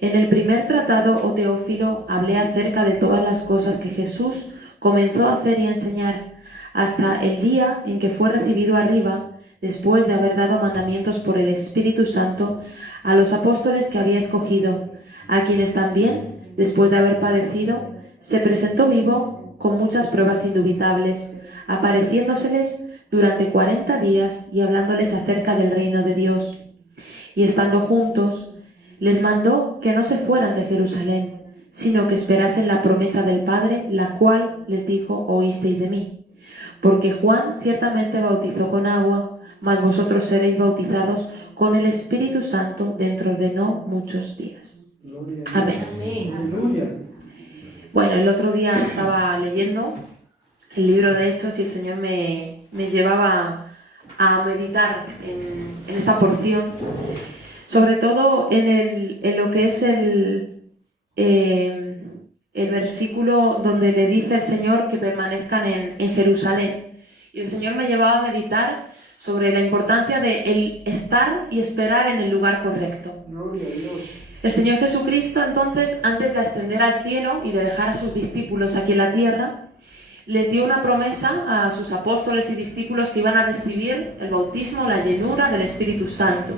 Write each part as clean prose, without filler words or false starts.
En el primer tratado, oh Teófilo, hablé acerca de todas las cosas que Jesús comenzó a hacer y a enseñar, hasta el día en que fue recibido arriba, después de haber dado mandamientos por el Espíritu Santo a los apóstoles que había escogido, a quienes también, después de haber padecido, se presentó vivo con muchas pruebas indubitables, apareciéndoseles durante 40 días y hablándoles acerca del reino de Dios. Y estando juntos, les mandó que no se fueran de Jerusalén, sino que esperasen la promesa del Padre, la cual les dijo: oísteis de mí. Porque Juan ciertamente bautizó con agua, mas vosotros seréis bautizados con el Espíritu Santo dentro de no muchos días. Amén. Bueno, el otro día estaba leyendo el libro de Hechos y el Señor me llevaba a meditar en esta porción, sobre todo en lo que es el versículo donde le dice el Señor que permanezcan en Jerusalén. Y el Señor me llevaba a meditar sobre la importancia de el estar y esperar en el lugar correcto. Gloria a Dios. El Señor Jesucristo, entonces, antes de ascender al cielo y de dejar a sus discípulos aquí en la tierra, les dio una promesa a sus apóstoles y discípulos que iban a recibir el bautismo, la llenura del Espíritu Santo.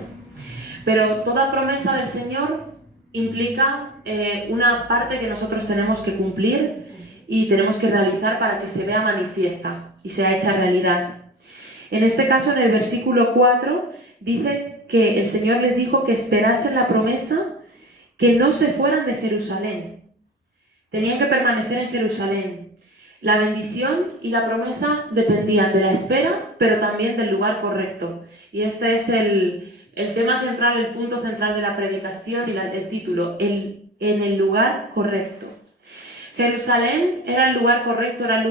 Pero toda promesa del Señor implica una parte que nosotros tenemos que cumplir y tenemos que realizar para que se vea manifiesta y sea hecha realidad. En este caso, en el versículo 4, dice que el Señor les dijo que esperasen la promesa, que no se fueran de Jerusalén. Tenían que permanecer en Jerusalén. La bendición y la promesa dependían de la espera, pero también del lugar correcto. Y este es el tema central, el punto central de la predicación y el título, en el lugar correcto. Jerusalén era el lugar correcto, era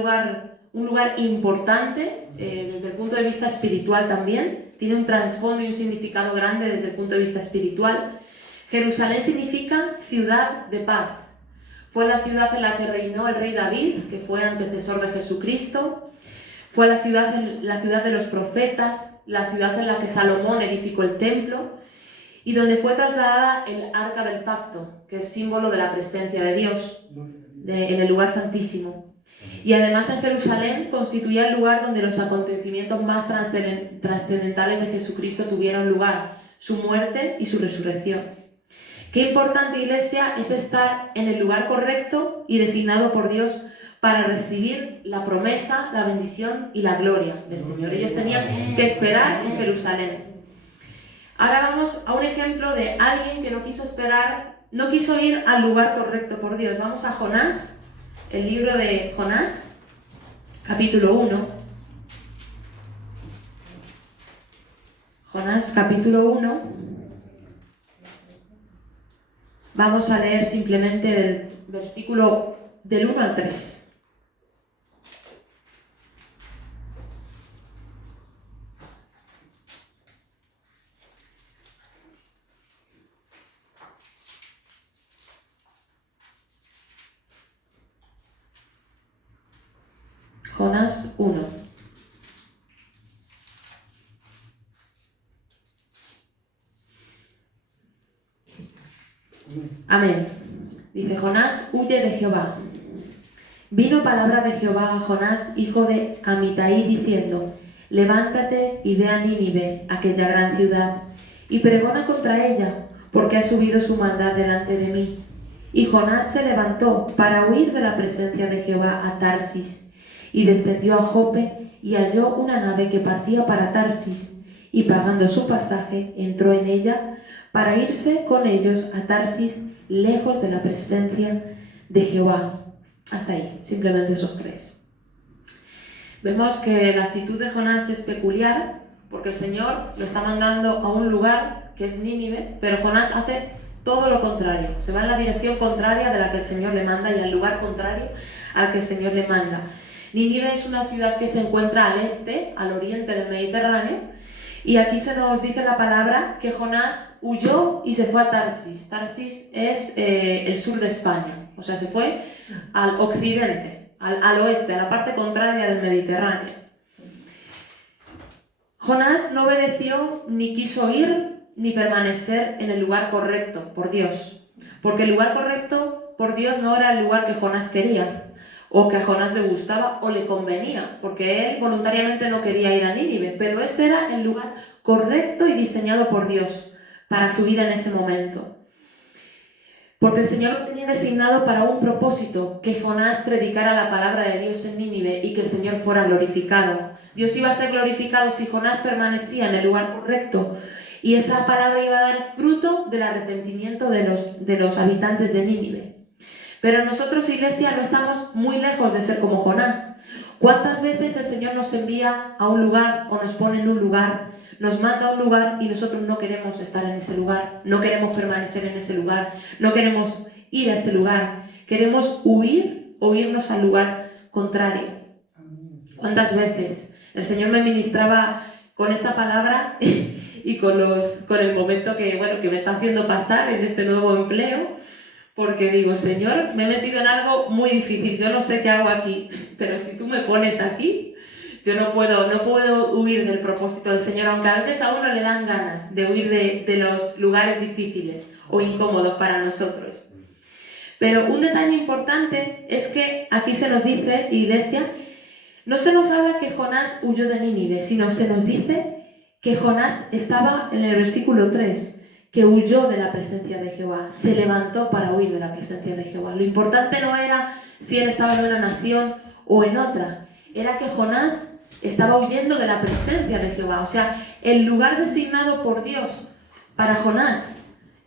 un lugar importante desde el punto de vista espiritual también. Tiene un trasfondo y un significado grande desde el punto de vista espiritual. Jerusalén significa ciudad de paz. Fue la ciudad en la que reinó el rey David, que fue antecesor de Jesucristo. Fue la ciudad de los profetas, la ciudad en la que Salomón edificó el templo y donde fue trasladada el arca del pacto, que es símbolo de la presencia de Dios en el lugar santísimo. Y además en Jerusalén constituía el lugar donde los acontecimientos más trascendentales de Jesucristo tuvieron lugar, su muerte y su resurrección. Qué importante, iglesia, es estar en el lugar correcto y designado por Dios para recibir la promesa, la bendición y la gloria del Señor. Ellos tenían que esperar en Jerusalén. Ahora vamos a un ejemplo de alguien que no quiso esperar, no quiso ir al lugar correcto por Dios. Vamos a Jonás, el libro de Jonás, capítulo 1. Jonás, capítulo 1. Vamos a leer simplemente del versículo del 1 al 3. Jonás 1. Amén. Dice: Jonás huye de Jehová. Vino palabra de Jehová a Jonás, hijo de Amitai, diciendo: levántate y ve a Nínive, aquella gran ciudad, y pregona contra ella, porque ha subido su maldad delante de mí. Y Jonás se levantó para huir de la presencia de Jehová a Tarsis, y descendió a Jope, y halló una nave que partía para Tarsis, y pagando su pasaje, entró en ella, para irse con ellos a Tarsis, lejos de la presencia de Jehová. Hasta ahí, simplemente esos tres. Vemos que la actitud de Jonás es peculiar, porque el Señor lo está mandando a un lugar que es Nínive, pero Jonás hace todo lo contrario, se va en la dirección contraria de la que el Señor le manda y al lugar contrario al que el Señor le manda. Nínive es una ciudad que se encuentra al este, al oriente del Mediterráneo, y aquí se nos dice la palabra que Jonás huyó y se fue a Tarsis. Tarsis es el sur de España, o sea, se fue al occidente, al oeste, a la parte contraria del Mediterráneo. Jonás no obedeció ni quiso ir ni permanecer en el lugar correcto por Dios. Porque el lugar correcto por Dios no era el lugar que Jonás quería, o que a Jonás le gustaba o le convenía, porque él voluntariamente no quería ir a Nínive, pero ese era el lugar correcto y diseñado por Dios para su vida en ese momento. Porque el Señor lo tenía designado para un propósito, que Jonás predicara la palabra de Dios en Nínive y que el Señor fuera glorificado. Dios iba a ser glorificado si Jonás permanecía en el lugar correcto, y esa palabra iba a dar fruto del arrepentimiento de los habitantes de Nínive. Pero nosotros, iglesia, no estamos muy lejos de ser como Jonás. ¿Cuántas veces el Señor nos envía a un lugar o nos pone en un lugar, nos manda a un lugar y nosotros no queremos estar en ese lugar, no queremos permanecer en ese lugar, no queremos ir a ese lugar, queremos huir o irnos al lugar contrario? ¿Cuántas veces el Señor me ministraba con esta palabra y con el momento que me está haciendo pasar en este nuevo empleo? Porque digo, Señor, me he metido en algo muy difícil, yo no sé qué hago aquí, pero si tú me pones aquí, yo no puedo huir del propósito del Señor, aunque a veces a uno le dan ganas de huir de los lugares difíciles o incómodos para nosotros. Pero un detalle importante es que aquí se nos dice, iglesia, no se nos habla que Jonás huyó de Nínive, sino se nos dice que Jonás estaba en el versículo 3, que huyó de la presencia de Jehová, se levantó para huir de la presencia de Jehová. Lo importante no era si él estaba en una nación o en otra, era que Jonás estaba huyendo de la presencia de Jehová. O sea, el lugar designado por Dios para Jonás,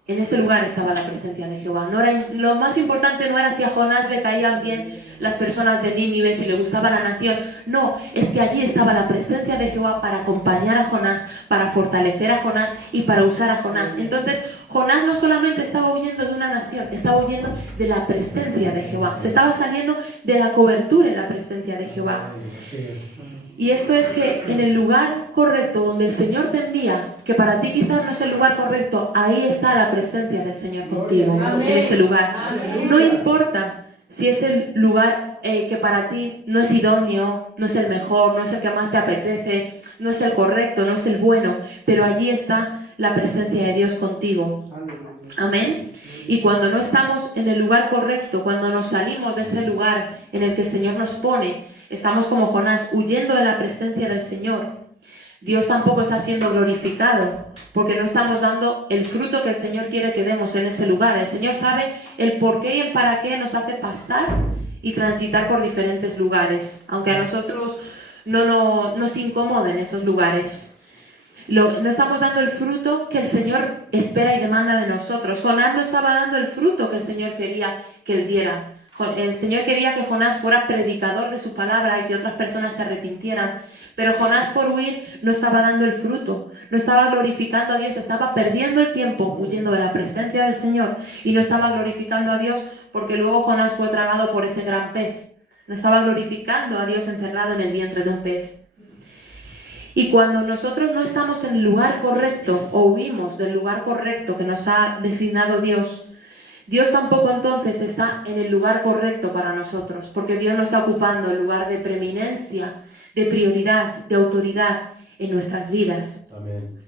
en ese lugar estaba la presencia de Jehová. Lo más importante no era si a Jonás le caían bien las personas de Nínive, si le gustaba la nación. No, es que allí estaba la presencia de Jehová para acompañar a Jonás, para fortalecer a Jonás y para usar a Jonás. Entonces, Jonás no solamente estaba huyendo de una nación, estaba huyendo de la presencia de Jehová. Se estaba saliendo de la cobertura en la presencia de Jehová. Y esto es que en el lugar correcto, donde el Señor te envía, que para ti quizás no es el lugar correcto, ahí está la presencia del Señor contigo, en ese lugar. No importa si es el lugar que para ti no es idóneo, no es el mejor, no es el que más te apetece, no es el correcto, no es el bueno, pero allí está la presencia de Dios contigo. Amén. Y cuando no estamos en el lugar correcto, cuando nos salimos de ese lugar en el que el Señor nos pone, estamos como Jonás, huyendo de la presencia del Señor. Dios tampoco está siendo glorificado, porque no estamos dando el fruto que el Señor quiere que demos en ese lugar. El Señor sabe el por qué y el para qué nos hace pasar y transitar por diferentes lugares, aunque a nosotros no nos incomoden esos lugares. No estamos dando el fruto que el Señor espera y demanda de nosotros. Jonás no estaba dando el fruto que el Señor quería que él diera. El Señor quería que Jonás fuera predicador de su palabra y que otras personas se arrepintieran. Pero Jonás, por huir, no estaba dando el fruto, no estaba glorificando a Dios, estaba perdiendo el tiempo huyendo de la presencia del Señor y no estaba glorificando a Dios porque luego Jonás fue tragado por ese gran pez. No estaba glorificando a Dios encerrado en el vientre de un pez. Y cuando nosotros no estamos en el lugar correcto o huimos del lugar correcto que nos ha designado Dios, Dios tampoco entonces está en el lugar correcto para nosotros, porque Dios no está ocupando el lugar de preeminencia, de prioridad, de autoridad en nuestras vidas. Amén.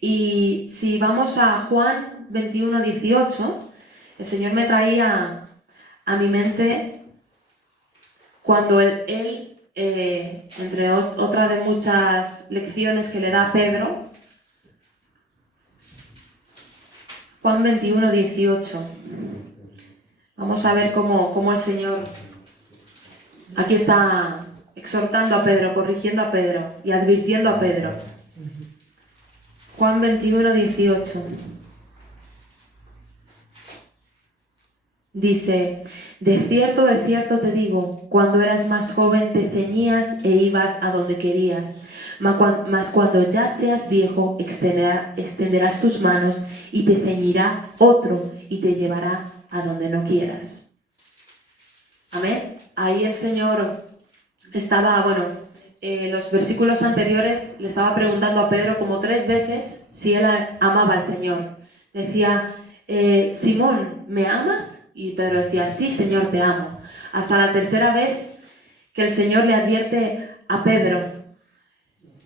Y si vamos a Juan 21, 18, el Señor me traía a mi mente cuando él entre otra de muchas lecciones que le da a Pedro, Juan 21, 18. Vamos a ver cómo el Señor aquí está exhortando a Pedro, corrigiendo a Pedro y advirtiendo a Pedro. Juan 21, 18. Dice: de cierto te digo, cuando eras más joven te ceñías e ibas a donde querías, mas cuando ya seas viejo extenderás tus manos y te ceñirá otro y te llevará a donde no quieras. Amén. Ahí el Señor estaba, los versículos anteriores le estaba preguntando a Pedro como 3 veces si él amaba al Señor. Decía: Simón, ¿me amas? Y Pedro decía: sí, Señor, te amo. Hasta la 3ª vez que el Señor le advierte a Pedro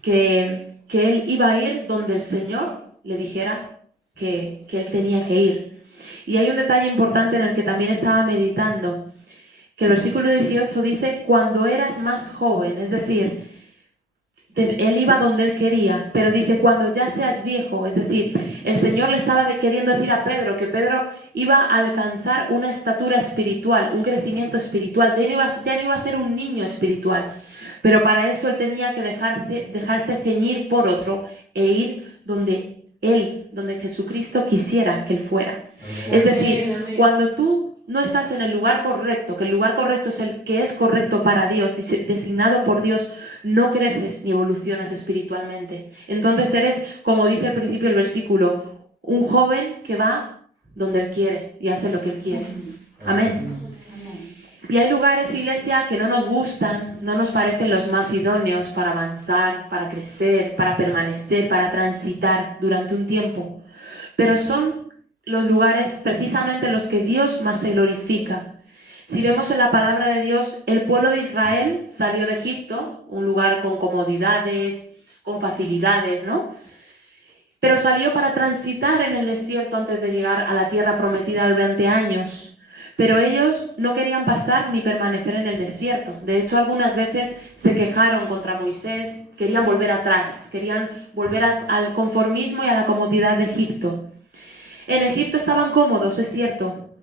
que él iba a ir donde el Señor le dijera que él tenía que ir. Y hay un detalle importante en el que también estaba meditando, que el versículo 18 dice, cuando eras más joven, es decir, él iba donde él quería, pero dice, cuando ya seas viejo, es decir, el Señor le estaba queriendo decir a Pedro que Pedro iba a alcanzar una estatura espiritual, un crecimiento espiritual, ya no iba a ser un niño espiritual, pero para eso él tenía que dejarse ceñir por otro e ir donde Jesucristo quisiera que él fuera. Es decir, cuando tú no estás en el lugar correcto, que el lugar correcto es el que es correcto para Dios y designado por Dios, no creces ni evolucionas espiritualmente. Entonces eres, como dice al principio el versículo, un joven que va donde él quiere y hace lo que él quiere. Amén. Y hay lugares, iglesia, que no nos gustan, no nos parecen los más idóneos para avanzar, para crecer, para permanecer, para transitar durante un tiempo. Pero son los lugares precisamente los que Dios más se glorifica. Si vemos en la palabra de Dios, el pueblo de Israel salió de Egipto, un lugar con comodidades, con facilidades, ¿no? Pero salió para transitar en el desierto antes de llegar a la tierra prometida durante años. Pero ellos no querían pasar ni permanecer en el desierto. De hecho, algunas veces se quejaron contra Moisés, querían volver atrás, querían volver al conformismo y a la comodidad de Egipto. En Egipto estaban cómodos, es cierto,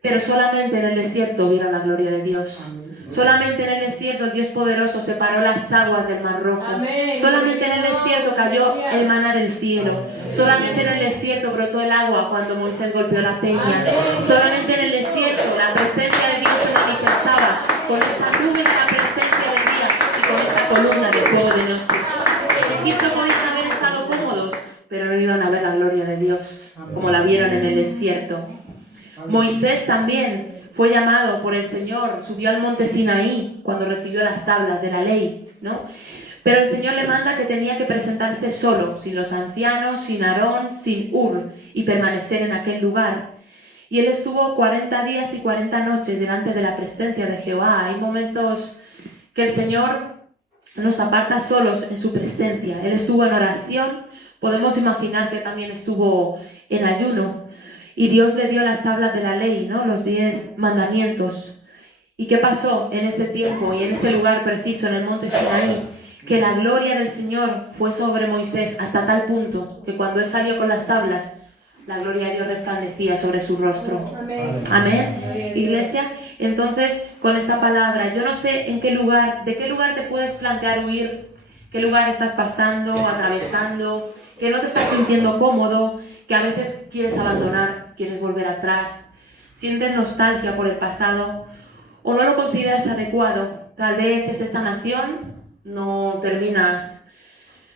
pero solamente en el desierto vieron la gloria de Dios. Solamente en el desierto el Dios poderoso separó las aguas del Mar Rojo. Solamente en el desierto cayó el maná del cielo. Solamente en el desierto brotó el agua cuando Moisés golpeó la peña. Solamente en el desierto la presencia de Dios se manifestaba con esa nube de la presencia de día y con esa columna de fuego de noche. En Egipto podían haber estado cómodos, pero no iban a ver la gloria de Dios como la vieron en el desierto. Moisés también fue llamado por el Señor, subió al monte Sinaí cuando recibió las tablas de la ley, ¿no? Pero el Señor le manda que tenía que presentarse solo, sin los ancianos, sin Aarón, sin Hur, y permanecer en aquel lugar. Y él estuvo 40 días y 40 noches delante de la presencia de Jehová. Hay momentos que el Señor nos aparta solos en su presencia. Él estuvo en oración, podemos imaginar que también estuvo en ayuno. Y Dios le dio las tablas de la ley, ¿no? Los 10 mandamientos. ¿Y qué pasó en ese tiempo y en ese lugar preciso, en el monte Sinaí? Que la gloria del Señor fue sobre Moisés hasta tal punto que cuando él salió con las tablas, la gloria de Dios resplandecía sobre su rostro. Amén. Amén. Iglesia, entonces con esta palabra, yo no sé de qué lugar te puedes plantear huir, qué lugar estás pasando, atravesando, que no te estás sintiendo cómodo, que a veces quieres abandonar, quieres volver atrás, sientes nostalgia por el pasado o no lo consideras adecuado. Tal vez es esta nación, no terminas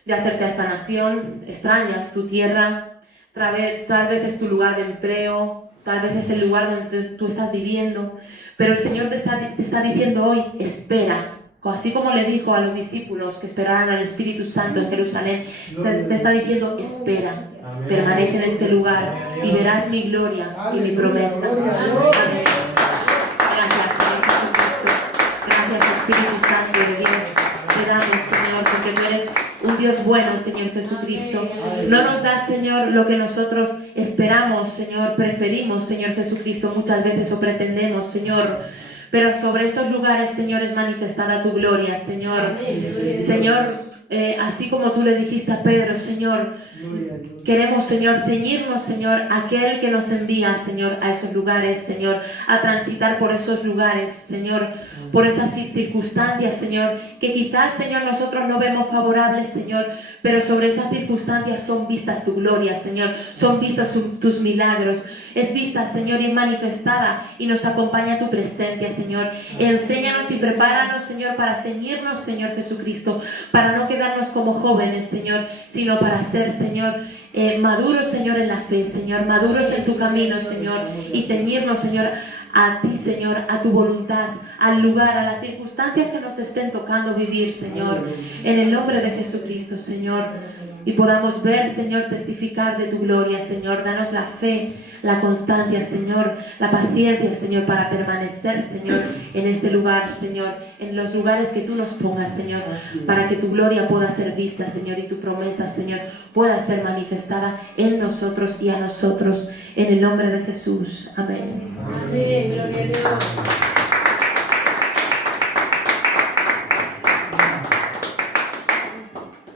de hacerte a esta nación, extrañas tu tierra, tal vez es tu lugar de empleo, tal vez es el lugar donde tú estás viviendo, pero el Señor te está diciendo hoy, espera. Así como le dijo a los discípulos que esperaran al Espíritu Santo en Jerusalén, te está diciendo, espera, permanece en este lugar y verás mi gloria y mi promesa. Amén. Gracias, Señor Jesucristo. Gracias, Espíritu Santo de Dios. Te damos, Señor, porque tú eres un Dios bueno, Señor Jesucristo. No nos das, Señor, lo que nosotros esperamos, Señor, preferimos, Señor Jesucristo, muchas veces o pretendemos, Señor. Pero sobre esos lugares, Señor, es manifestada tu gloria, Señor. Señor, así como tú le dijiste a Pedro, Señor, queremos, Señor, ceñirnos, Señor, a aquel que nos envía, Señor, a esos lugares, Señor, a transitar por esos lugares, Señor, por esas circunstancias, Señor, que quizás, Señor, nosotros no vemos favorables, Señor, pero sobre esas circunstancias son vistas tu gloria, Señor, son vistos tus milagros, es vista, Señor, y es manifestada y nos acompaña tu presencia, Señor. Enséñanos y prepáranos, Señor, para ceñirnos, Señor Jesucristo, para no quedarnos como jóvenes, Señor, sino para ser, Señor, maduros, Señor, en la fe, Señor, maduros en tu camino, Señor, y ceñirnos, Señor, a ti, Señor, a tu voluntad, al lugar, a las circunstancias que nos estén tocando vivir, Señor, en el nombre de Jesucristo, Señor. y podamos ver, Señor, testificar de tu gloria, Señor. Danos la fe, la constancia, Señor, la paciencia, Señor, para permanecer, Señor, en ese lugar, Señor, en los lugares que tú nos pongas, Señor, para que tu gloria pueda ser vista, Señor, y tu promesa, Señor, pueda ser manifestada en nosotros y a nosotros, en el nombre de Jesús. Amén. Amén, gloria a Dios.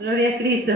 Gloria a Cristo.